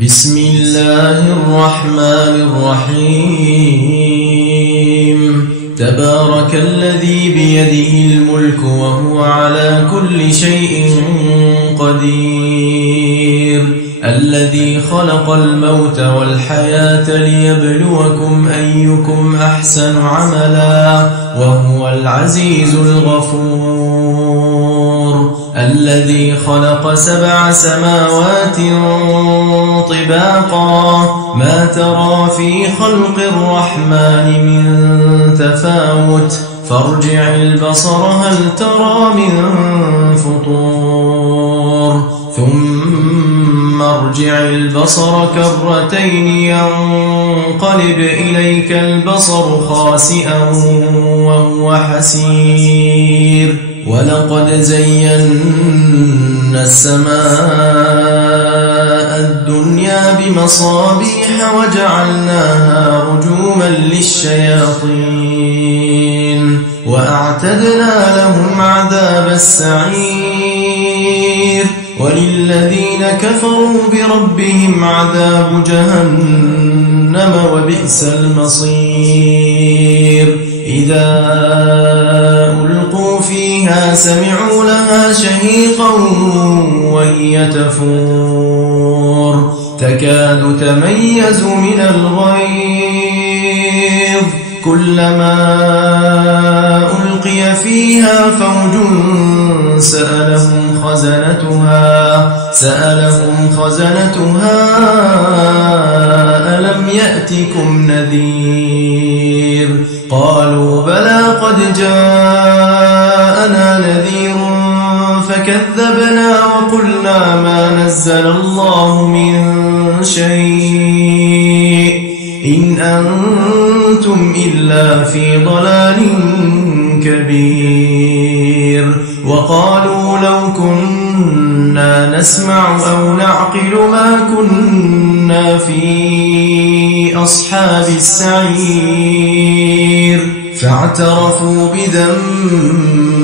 بسم الله الرحمن الرحيم تبارك الذي بيده الملك وهو على كل شيء قدير الذي خلق الموت والحياة ليبلوكم أيكم أحسن عملا وهو العزيز الغفور الذي خلق 7 سماوات طباقا ما ترى في خلق الرحمن من تفاوت فارجع البصر هل ترى من فطور ثم ارجع البصر كرتين ينقلب إليك البصر خاسئا وهو حسير ولقد زينا السماء الدنيا بمصابيح وجعلناها رجوما للشياطين وأعتدنا لهم عذاب السعير وللذين كفروا بربهم عذاب جهنم وبئس المصير إذا ألقوا فيها سمعوا لها شهيقا وهي تفور تكاد تميز من الغيظ كلما ألقي فيها فوج سألهم خزنتها ألم يأتكم نذير قالوا بلى قد جاءنا نذير فكذبنا وقلنا ما نزل الله من شيء إن أنتم إلا في ضلال كبير وقالوا لو كنا نسمع أو نعقل ما كنا في أصحاب السعير فاعترفوا بذنبهم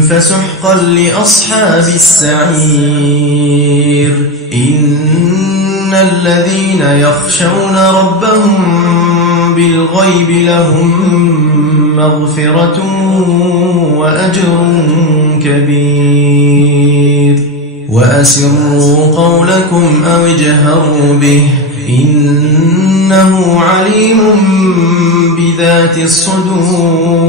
فسحقا لأصحاب السعير إن الذين يخشون ربهم بالغيب لهم مغفرة وأجر كبير وأسروا قولكم أو اجهروا به إنه عليم بذات الصدور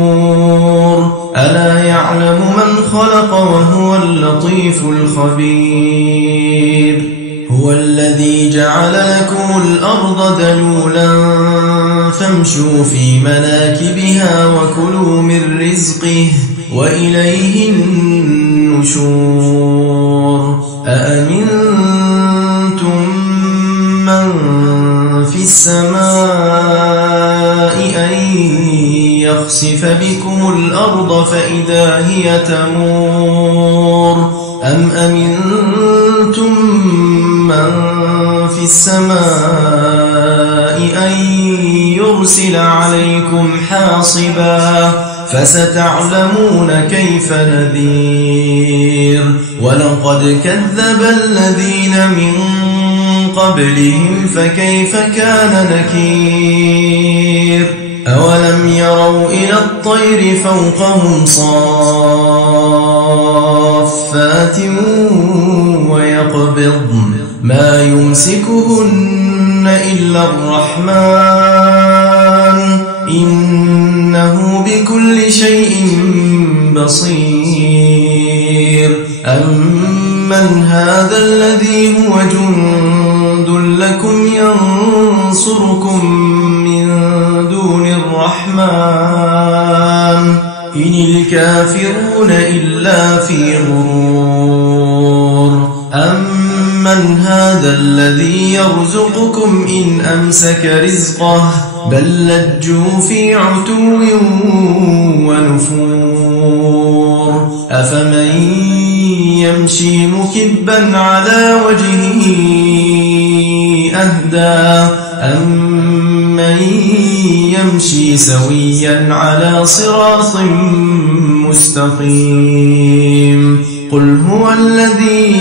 ألا يعلم من خلق وهو اللطيف الخبير هو الذي جعل لكم الأرض ذلولا فامشوا في مناكبها وكلوا من رزقه وإليه النشور أأمنتم من في السماء أن يخسف بكم الأرض فإذا هي تمور أم أمنتم من في السماء أن يرسل عليكم حاصبا فستعلمون كيف نذير ولقد كذب الذين من قبلهم فكيف كان نكير أولم يروا إلى الطير فوقهم صافات ويقبضن ما يمسكهن إلا الرحمن إنه بكل شيء بصير أمن هذا الذي هو جند لكم ينصركم من دون الرحمن إن الكافرون إلا في غرور أمن هذا الذي يرزقكم إن أمسك رزقه بل لجوا في عتو ونفور أفمن يمشي مكبا على وجهه أهدى أمن يمشي سويا على صراط مستقيم قل هو الذي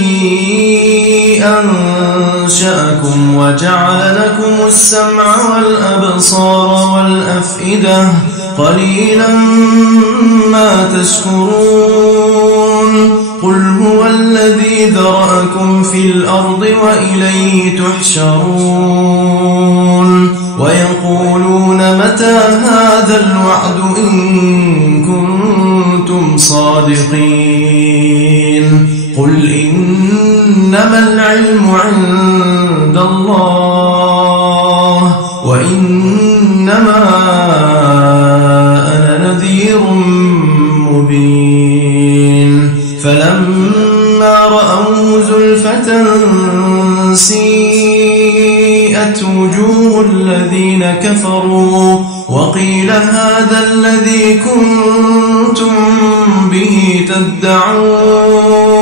أنشأ أنشأكم وجعل لكم السمع والأبصار والأفئدة قليلا ما تشكرون قل هو الذي ذرأكم في الأرض وإليه تحشرون ويقولون متى هذا الوعد إن كنتم صادقين قل إنما العلم عند الله وإنما أنا نذير مبين فلما رأوه زلفة سيئت وجوه الذين كفروا وقيل هذا الذي كنتم به تدعون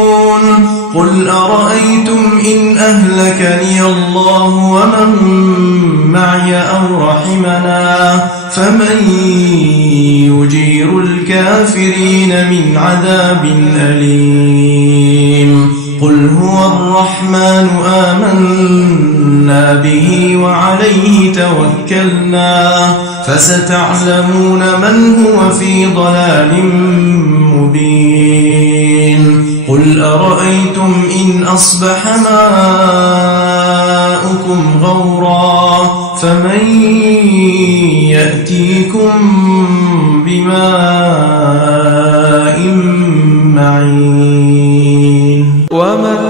قل أرأيتم إن أهلكني الله ومن معي أو رحمنا فمن يجير الكافرين من عذاب أليم قل هو الرحمن آمنا به وعليه توكلنا فستعلمون من هو في ضلال مبين قل أرأيتم إن أصبح ماؤكم غورا فمن يأتيكم بماء معين ومن